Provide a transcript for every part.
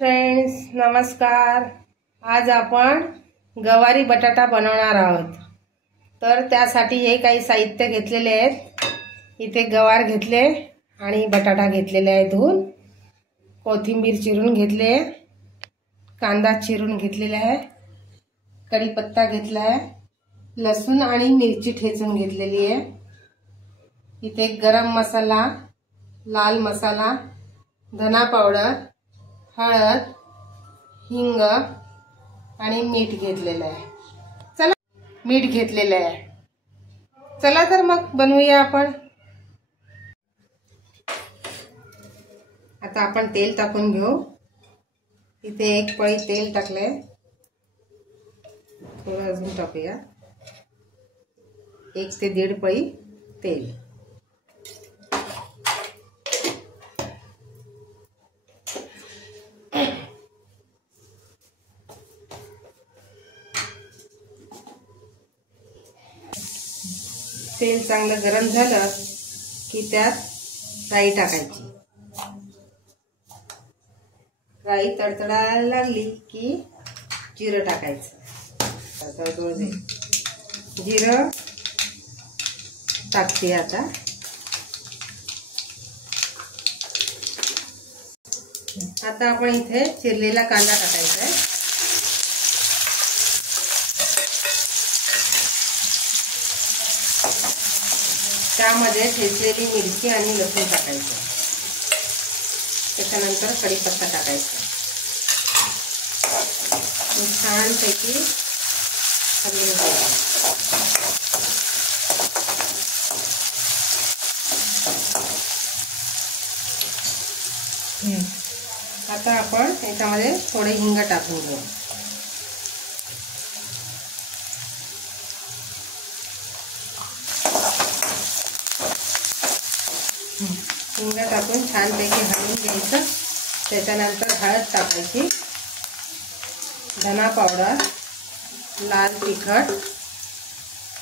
Friends नमस्कार। आज आपण गवारी बटाटा बनवणार आहोत। तर त्यासाठी हे काही साहित्य घेतलेले आहेत। इथे गवार घेतले आणि बटाटा घेतलेले आहे धुवून, कोथिंबीर चिरून घेतले, कांदा चिरून घेतलेला आहे, कढीपत्ता घेतला आहे, लसूण आणि मिरची ठेचून घेतलेली आहे। इथे गरम मसाला, लाल मसाला, धना पावडर, हळद, हिंग आणि मीठ घेतलेलं आहे। चला मीठ घेतलेलं आहे। चला तर मग बनवूया आपण। आता आपण तेल टाकून घेऊ। इथे एक पळी तेल टाकले, थोडं अजून टाकूया, 1 ते 1.5 पळी तेल। तेल चांगलं गरम झालं की त्यात राई टाकायची। राई तडतडायला लागली की जिरं टाकायचं। जिरं टाकते आता। आता आपण इथे चिरलेला कांदा टाकायचा आहे। त्यामध्ये ठेचलेली मिरची आणि लसूण टाकायचं। त्याच्यानंतर कढीपत्ता टाकायचा। छानपैकी हलवून घ्यायचं। आता आपण याच्यामध्ये थोडे हिंग टाकून घेऊ। हिंग टाकून छानपैकी हलवून घ्यायचं। त्याच्यानंतर हळद टाकायची, धना पावडर, लाल तिखट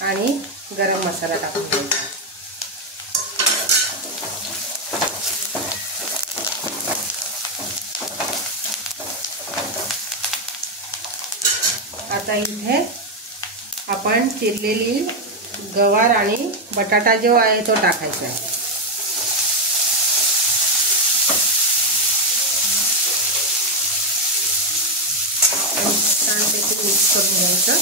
आणि गरम मसाला टाकून घ्यायचा। आता इथे आपण चिरलेली गवार आणि बटाटा जो आहे तो टाकायचा आहे। छानपैकी मिक्स करून घ्यायचं।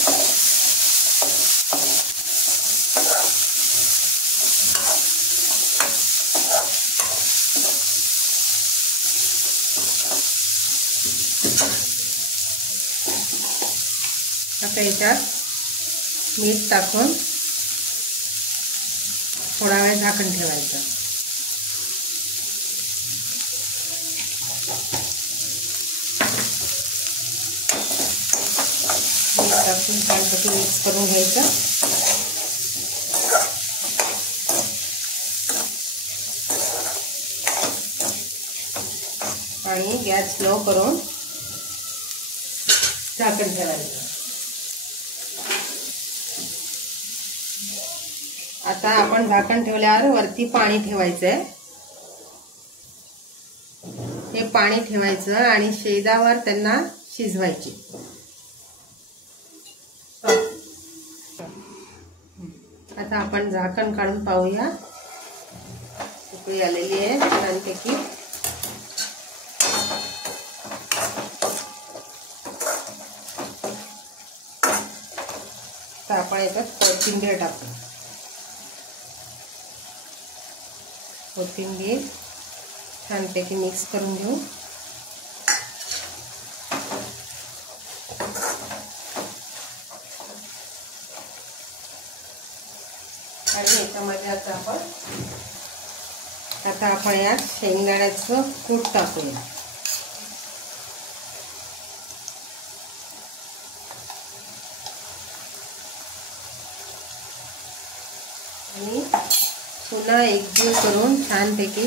आता याच्यात मीठ टाकून थोडा वेळ झाकण ठेवायचं। टाकून छानपैकी मिक्स करून घ्यायचं। आणि गॅस स्लो करून झाकण ठेवायचं। आता आपण झाकण ठेवल्यावर वरती पाणी ठेवायचंय। हे पाणी ठेवायचं आणि शेदावर त्यांना शिजवायचे। आता आपण झाकण काढून पाहूया। उकळी आलेली आहे छानपैकी। तर आपण याच्यात कोथिंबीर टाकू। कोथिंबीर छानपैकी मिक्स करून घेऊ। आणि याच्यामध्ये आता आपण यात शेंगदाण्याचं कूट टाकूया। आणि पुन्हा एकजीव करून छानपैकी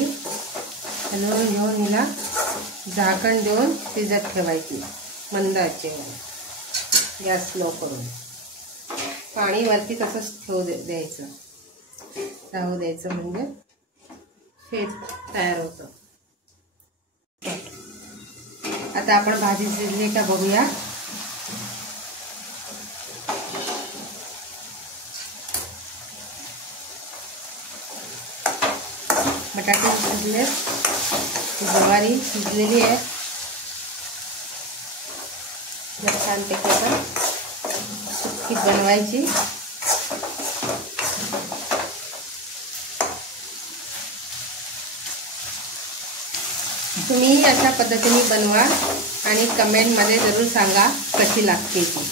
हलवून घेऊन हिला झाकण देऊन शिजत ठेवायची मंद आचेवर, गॅस स्लो करून। पाणी वरती तसंच ठेवू द्यायचं, राहू द्यायचं, म्हणजे शेत तयार होतं। आता आपण भाजी शिजली का बघूया. बटाटे शिजले, गवारी शिजलेली आहे. छानपैकी आता सुक्की बनवायची. तुम्ही अशा पद्धतीने बनवा आणि कमेंटमध्ये जरूर सांगा कशी लागते ती.